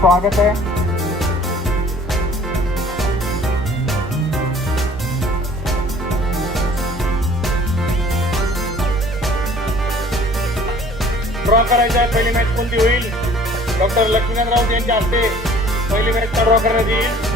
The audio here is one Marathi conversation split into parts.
स्वागत आहे. ड्रॉ करायचं आहे. पहिली मॅच कोणती होईल? डॉक्टर लक्ष्मीकांत राऊत यांच्या हस्ते पहिली मॅचचा ड्रॉ करण्यात येईल.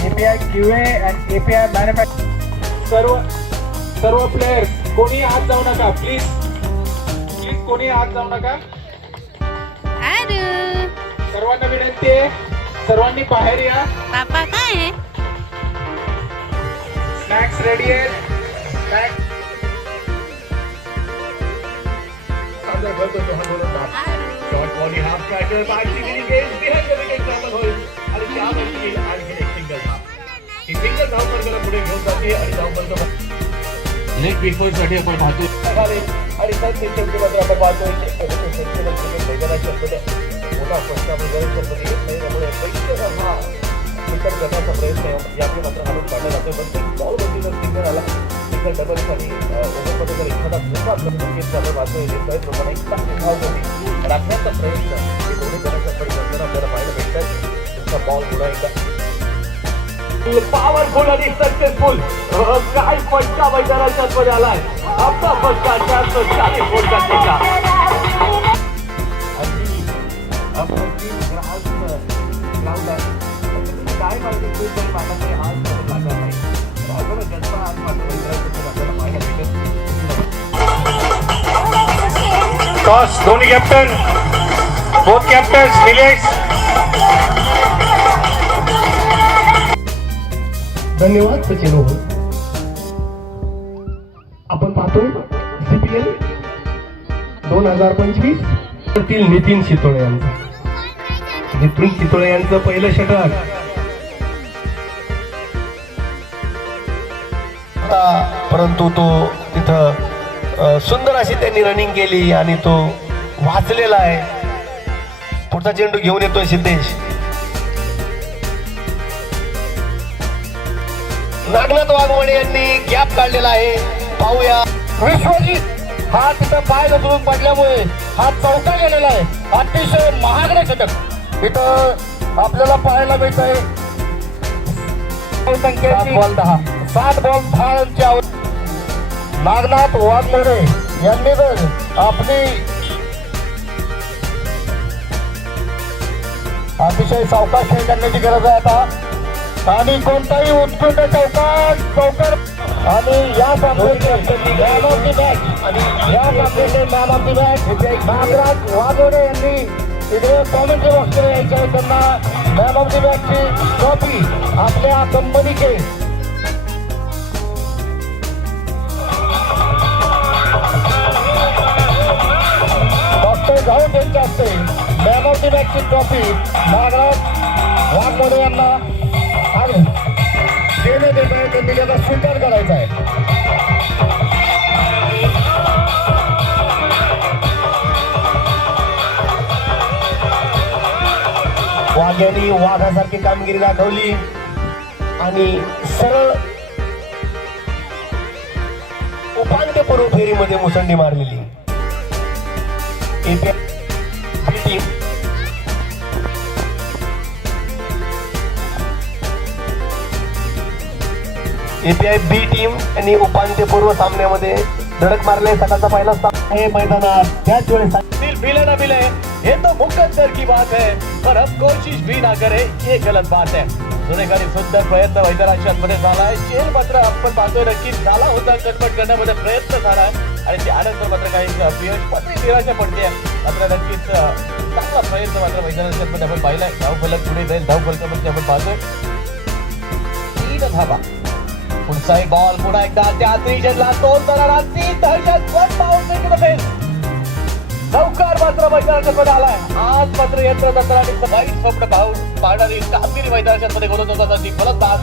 API QA and API manufacturing. सर्व प्लेयर्स कोणी आत जाऊ नका, प्लीज कोणी आत जाऊ नका. सर्वांना विनंती आहे, सर्वांनी बाहेर या. पापा काय आहे? स्नॅक्स रेडी आहेत. Snacks Short volley half tracker by Chigiri gains behind the wicket travel होईल आणि त्यापैकी आणखी एक सिंगल धाव. ही सिंगल धाव वर्गाला पुढे घेऊन जाते आणि धाव वर्ग लेग बिफोर साठी आपण पाहतो आणि त्याच शेवटी मात्र आपण पाहतोय सेंट्रल क्रिकेट मैदानाच्या मध्ये मोठा फटका आपण गरज करतो येत नाही. त्यामुळे पैसे हा विकेट करण्याचा प्रयत्न याकडे मात्र हाणून काढला जातोय. पण एक बॉलवरती जर सिंगल आला सिंगल डबल आणि ओव्हरमध्ये जर एखादा मोठा विकेट आपण पाहतोय त्याप्रमाणे एक चांगली धाव होती राखण्याचा प्रयत्न हे दोन्ही जणांच्या प्रयत्न आपल्याला पाहायला भेटतात. तुमचा बॉल पुन्हा एकदा पॉवरफुल आणि सक्सेसफुल काय फटका मैदानाच्या मध्ये आलाय. आपला फटका 440 फुटचा ठेका काय माहिती खूप तरी मागायचे आज लागणार नाही. अजून जन्म आज मात्र मैदानाच्या आपल्याला पाहायला भेटत. टॉस दोन्ही कॅप्टन, बोथ कॅप्टन्स निलेश. धन्यवाद सचिन. आपण पाहतोय CPL 2025 तील नितीन शितोळे यांचं पहिलं षटक. परंतु तो तिथं सुंदर अशी त्यांनी रनिंग केली आणि तो वाचलेला आहे. पुढचा चेंडू घेऊन येतोय सिद्धेश. नागनाथ वाघमोडे यांनी गॅप काढलेला आहे. पाहूया. विश्वजित हा तिथं पाय घसरून पडल्यामुळे हा चौका गेलेला आहे. अतिशय महागडे षटक इथं आपल्याला पाहायला मिळत आहे. 7 बॉल 10 रनची आवश्यकता. नागनाथ वाघमोडे यांनी जर आपली अतिशय सावकाश खेळ करण्याची गरज आहे आता आणि कोणताही उत्कृष्ट चौकार आणि या सामन्याचे मॅन ऑफ द मॅच आणि या सामन्याचे man of the match Nagraj Waghode यांनी इकडे कॉमेंट्री बॉक्सकडे यायचे आहे. त्यांना मॅन ऑफ द मॅचची ट्रॉफी आपल्या कंपनीचे डॉक्टर गाऊत यांच्या हस्ते मॅन ऑफ द मॅचची ट्रॉफी नागराज वाघमोडे यांना देण्यात येत आहे. त्यांनी त्याचा स्वीकार करायचा आहे. वाघ्यांनी वाघासारखी कामगिरी दाखवली आणि सरळ उपांत्यपूर्व फेरीमध्ये मुसंडी मारलेली. API B टीम यांनी उपांत्यपूर्व सामन्यामध्ये धडक मारले. सकाळचा पहिला सामना हे मैदानात त्याच वेळेस मिले ना मिले ये तो मुकद्दर की बात है पर अब कोशिश भी ना करे ये गलत बात है. जुनेकरी सुंदर प्रयत्न मैदानामध्ये झालाय. चेल मात्र आपण पाहतोय नक्कीच झाला होता. कटपट करण्यामध्ये प्रयत्न झालाय आणि त्यानंतर मात्र काही अपयश पत्नी निराशा पडते. मात्र नक्कीच चांगला प्रयत्न मात्र मैदानामध्ये आपण पाहिलाय. धावफलक पुढे जाईल. धावफलकामध्ये आपण पाहतोय 3 धावा. पुढचा एक बॉल पुन्हा एकदा त्या त्रिशतला 2 रनांची दहशत. 1 बाउंड्री टू द फेस. चौकार मात्र मैदानाच्या मध्ये आलाय. आज मात्र यंत्रतंत्राने वाईट स्वप्न पाहणारी कामगिरी मैदानाच्या मध्ये गोलंदाजांची फलंदाज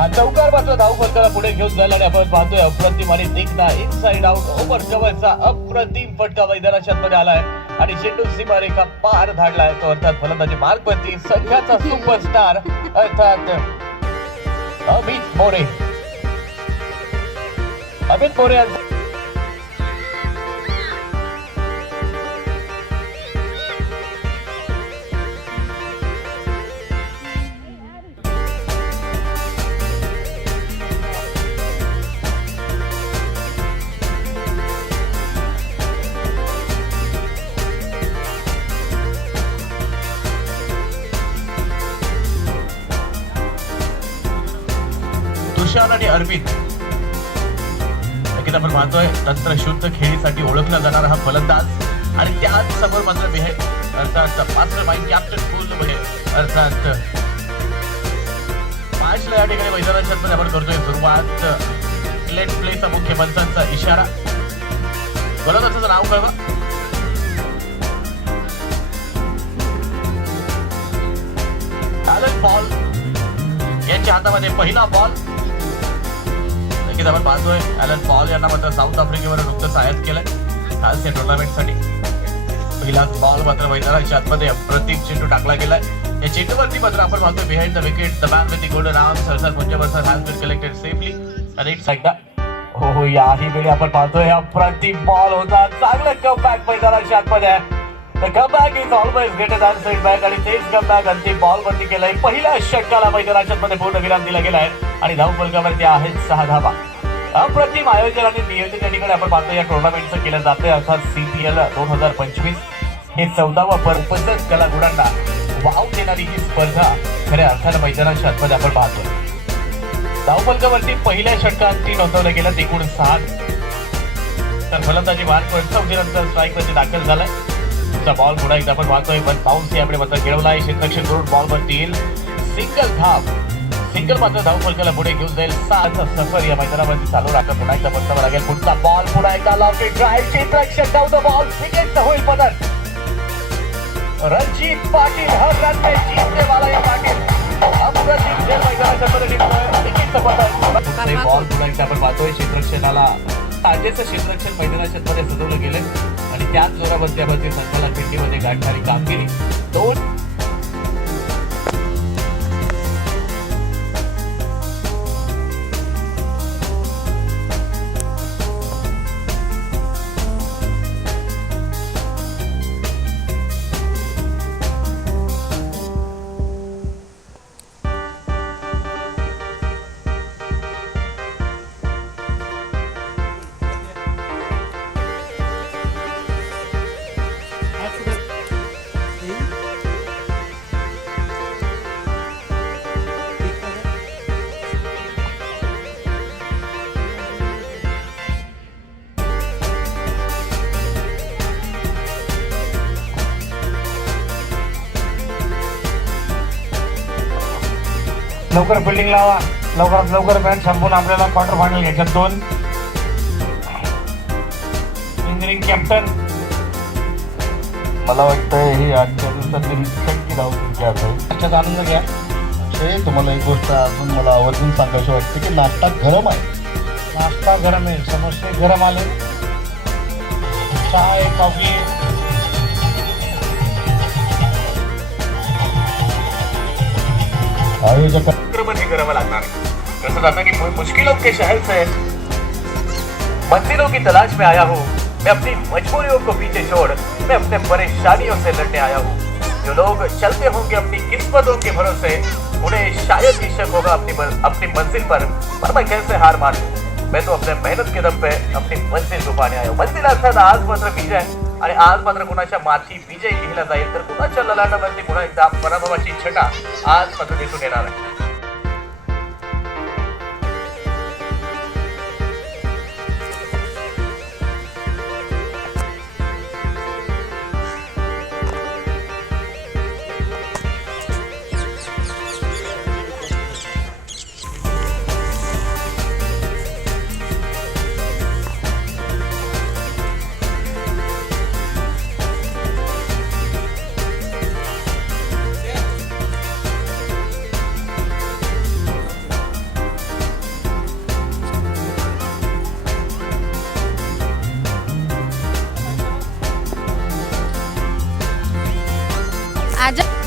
हा चौकार मात्र धावफलकाला पुढे घेऊन जायला आणि आपण पाहतोय अप्रतिम आणि दिग्ना इनसाइड आउट ओव्हर कव्हरचा अप्रतिम फटका मैदानाच्या मध्ये आलाय आणि चेंडू सीमारेखा पार धाडलाय तो अर्थात फलंदाजी मार्गवरती संघाचा सुपरस्टार अर्थात अमित मोरे यांचा तुषार आणि अर्पित नक्कीच आपण पाहतोय तंत्र शुद्ध खेळीसाठी ओळखला जाणारा हा फलंदाज आणि त्याच समोर मात्र अर्थात मास्टर माइंड कॅप्टन कूल अर्थात मॅचला या ठिकाणी मैदानाच्या मध्ये आपण करतोय सुरुवात लेट प्लेचा मुख्य पंचांचा इशारा गोलंदाजाचं नाव कळवा ॲलन पॉल यांच्या हातामध्ये पहिला बॉल नक्कीच आपण पाहतोय ॲलन पॉल यांना मात्र साऊथ आफ्रिकेवर नुकतंच आयात केलंय खास या टुर्नामेंटसाठी पहिलाच बॉल मात्र मैदानाच्या आतमध्ये अप्रतिम चेंडू टाकला गेलाय या चेंडूवरती मात्र आपण पाहतोय behind the wicket the man with the golden arms अर्थात पंजाबर्सर हॅज बीन कलेक्टेड सेफली आणि इट्स एकदा हो याही वेळी आपण पाहतोय अप्रतिम बॉल होता चांगलं कमबॅक मैदानाच्या आतमध्ये The comeback is always greater than setback आणि तेच कमबॅक अंतिम बॉल वरती केलंय पहिल्या षटकाला मैदानाच्या मध्ये पूर्ण विराम दिला गेलाय आणि धावफलकावरती आहेत 6 धावा अप्रतिम आयोजन आणि नियोजन या ठिकाणी आपण पाहतो या टुर्नामेंटचं केलं जातंय अर्थात CPL 2025 हे 14वा उपस्थित कलागुणांना वाव देणारी ही स्पर्धा खऱ्या अर्थानं मैदानाच्या आतमध्ये आपण पाहतोय धावफलकावरती पहिल्या षटकात 3 नोंदवलं गेलं एकूण 6 तर फलंदाजी मार्ग 14 नंतर स्ट्राईक मध्ये दाखल झालाय बॉल पुन्हा एकदा आपण पाहतोय पण बाउन्स याकडे मात्र खेळवला आहे क्षेत्ररक्षण करून बॉल वरती येईल सिंगल मात्र धावफलकाला पुढे घेऊन जाईल 7 सफर या मैदानावरती चालू राखत पुन्हा एकदा बसावं लागेल पुढचा बॉल पुन्हा एकदा लावते ड्राईव्ह क्षेत्ररक्षण डाऊन द बॉल विकेट होईल पदर रणजित पाटील हर रन में जीतने वाला ये पाटील अप्रतिम खेळ मैदानाच्या मध्ये निघतोय विकेटचं पदर बॉल पुन्हा एकदा आपण पाहतोय क्षेत्ररक्षणाला ताजेचं क्षेत्ररक्षण मैदानाच्या मध्ये सजवलं गेलं आणि त्याच जोरावरती आपण संघाला खिंडीमध्ये गाठणारी कामगिरी 2 लवकर फिल्डिंग लावा लवकरात लवकर मॅच संपून आपल्याला क्वार्टर फायनल घ्यायच्यात 2 इंजिनिअरिंग कॅप्टन मला वाटतं ही आजच्या दिवसातील शक्ती धाव तुमची असेल त्याच्यात आनंद घ्या तुम्हाला एक गोष्ट अजून मला आवर्जून सांगायची वाटते की नाश्ता गरम आहे नाश्ता गरम आहे समोसे गरम आले चाय कॉफी आयोजक करावा लागणार कसं जाता कि मुश्किलों के शहर से मंजिलों की तलाश में आया हूँ मैं अपनी मजबूरियों को पीछे छोड़ मैं अपने परेशानियों से लड़ने आया हूँ जो लोग चलते होंगे अपनी किस्मतों के भरोसे उन्हें शायद ही शक होगा अपनी मंजिल पर मैं कैसे हार मानूं मैं तो अपने मेहनत के दम पे अपनी मंजिल को पाने आया हूँ मंजिल अर्थात आज मात्र विजय आणि आज मात्र कुणाच्या माथी विजय लिहिला जाईल तर कुणाच्या ललाटावरती पुन्हा एकदा पराभवाची छटा आज मात्र दिसून येणार आहे आज